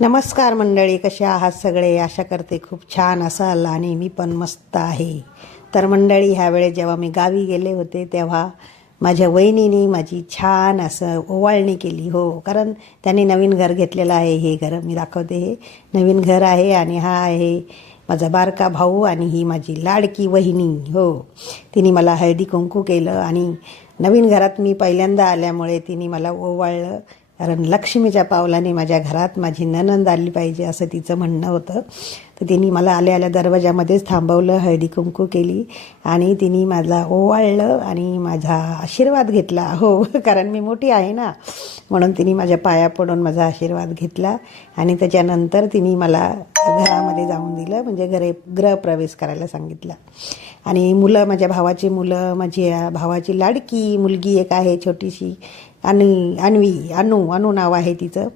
नमस्कार मंडळी, कसे आहात सगळे? आशा करते खूप छान असाल आणि मी पण मस्त आहे. तर मंडळी, ह्यावेळेस जेव्हा मी गावी गेले होते तेव्हा माझ्या वहिनीने माझी छान असं ओवाळणी केली. हो, कारण त्यांनी नवीन घर घेतलेलं आहे. हे घर मी दाखवते, हे नवीन घर आहे आणि हा आहे माझा बारका भाऊ आणि ही माझी लाडकी वहिनी. हो, तिने मला हळदी कुंकू केलं आणि नवीन घरात मी पहिल्यांदा आल्यामुळे तिने मला ओवाळलं. कारण लक्ष्मीच्या पावलाने माझ्या घरात माझी नणंद आली पाहिजे असं तिचं म्हणणं होतं. तर तिने मला आल्या आल्या दरवाजामध्येच थांबवलं, हळदी कुंकू केली आणि तिने मला ओवाळलं आणि माझा आशीर्वाद घेतला. हो, कारण मी मोठी आहे ना, म्हणून तिने माझ्या पाया पडून माझा आशीर्वाद घेतला आणि त्याच्यानंतर तिने मला घरामध्ये जाऊन दिलं, म्हणजे गृहप्रवेश करायला सांगितलं. आणि मुलं, माझ्या भावाची मुलं, माझ्या भावाची लाडकी मुलगी एक आहे छोटीशी, अनु नाव आहे तिचं.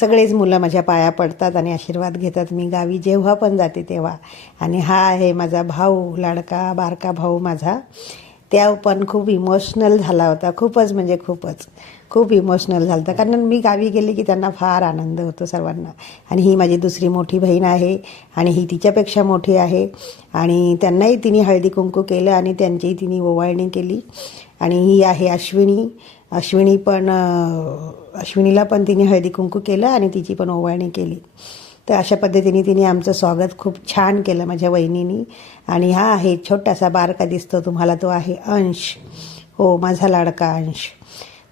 सगळेच मुलं माझ्या पाया पडतात आणि आशीर्वाद घेतात मी गावी जेव्हा पण जाते तेव्हा. आणि हा आहे माझा भाऊ, लाडका बारका भाऊ माझा. त्या पण खूप इमोशनल झाला होता, खूपच म्हणजे खूप इमोशनल झालं होतं. कारण मी गावी गेले की त्यांना फार आनंद होतो सर्वांना. आणि ही माझी दुसरी मोठी बहीण आहे आणि ही तिच्यापेक्षा मोठी आहे आणि त्यांनाही तिने हळदी कुंकू केलं आणि त्यांचीही तिने ओवाळणी केली. आणि ही आहे अश्विनीला पण तिने हळदी कुंकू केलं आणि तिची पण ओवाळणी केली. तर अशा पद्धतीने तिने आमचं स्वागत खूप छान केलं माझ्या वहिनीनी. आणि हा आहे छोटासा बारका दिसतो तुम्हाला, तो आहे अंश. हो, माझा लाडका अंश.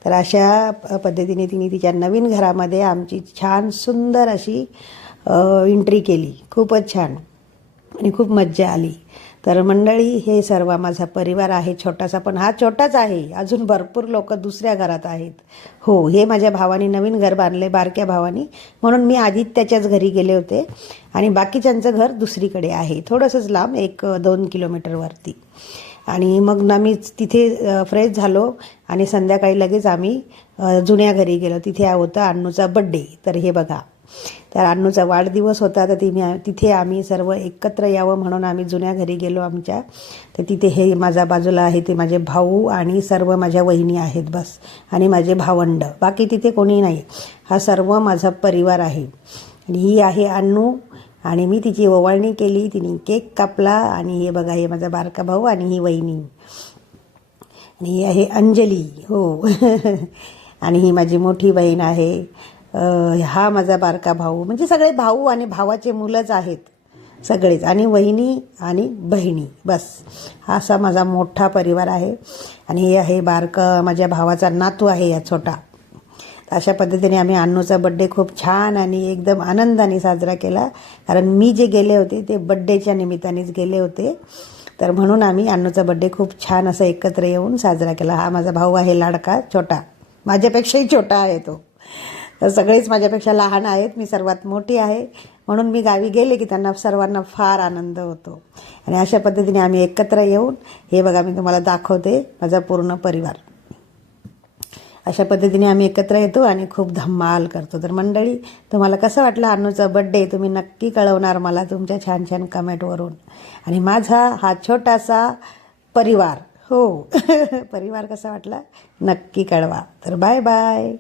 तर अशा पद्धतीने तिने तिच्या नवीन घरामध्ये आमची छान सुंदर अशी एंट्री केली. खूपच छान आणि खूप मज्जा आली. तर मंडळी, हे सर्व माझा परिवार आहे छोटासा, पण हा छोटाच आहे. अजून भरपूर लोक दुसऱ्या घरात आहेत. हो, हे माझ्या भावाने नवीन घर बांधले, बारक्या भावानी, म्हणून मी आधी त्याच्याच घरी गेले होते आणि बाकीच्यांचं घर दुसरीकडे आहे, थोडंसंच लांब, 1-2 किलोमीटरवरती. आणि मग आम्ही तिथे फ्रेश झालो आणि संध्याकाळी लगेच आम्ही जुन्या घरी गेलो. तिथे होता अन्नूचा बड्डे. तर हे बघा, तर अन्नूचा वाढदिवस होता. तर तिथे आम्ही सर्व एकत्र यावं म्हणून आम्ही जुन्या घरी गेलो आमच्या. तर तिथे हे माझ्या बाजूला आहे ते माझे भाऊ आणि सर्व माझ्या वहिनी आहेत बस, आणि माझे भावंड, बाकी तिथे कोणी नाही. हा सर्व माझा परिवार आहे. आणि ही आहे अन्नू आणि मी तिची ओवाळणी केली, तिने केक कापला. आणि हे बघा, हे माझा बारका भाऊ आणि ही वहिनी. आणि ही आहे अंजली. हो आणि ही माझी मोठी बहीण आहे. हा माझा बारका भाऊ, म्हणजे सगळे भाऊ आणि भावाचे मुलंच आहेत सगळेच, आणि वहिनी आणि बहिणी, बस. हा असा माझा मोठा परिवार आहे. आणि हे आहे बारकं माझ्या भावाचा नातू आहे, या छोटा. अशा पद्धतीने आम्ही अन्नूचा बड्डे खूप छान आणि एकदम आनंदाने साजरा केला. कारण मी जे गेले होते ते बड्डेच्या निमित्तानेच गेले होते, तर म्हणून आम्ही अन्नूचा बड्डे खूप छान असं एकत्र येऊन साजरा केला. हा माझा भाऊ आहे लाडका, छोटा, माझ्यापेक्षाही छोटा आहे तो. तर सगळेच माझ्यापेक्षा लहान आहेत, मी सर्वात मोठी आहे, म्हणून मी गावी गेले की त्यांना सर्वांना फार आनंद होतो. आणि अशा पद्धतीने आम्ही एकत्र येऊन, हे बघा मी तुम्हाला दाखवते माझा पूर्ण परिवार. अशा पद्धतीने आम्ही एकत्र येतो आणि खूप धमाल करतो. तर मंडळी, तुम्हाला कसं वाटलं अन्नूचा बड्डे? तुम्ही नक्की कळवणार मला तुमच्या छान छान कमेंटवरून. आणि माझा हा छोटासा परिवार, हो परिवार कसा वाटला नक्की कळवा. तर बाय बाय.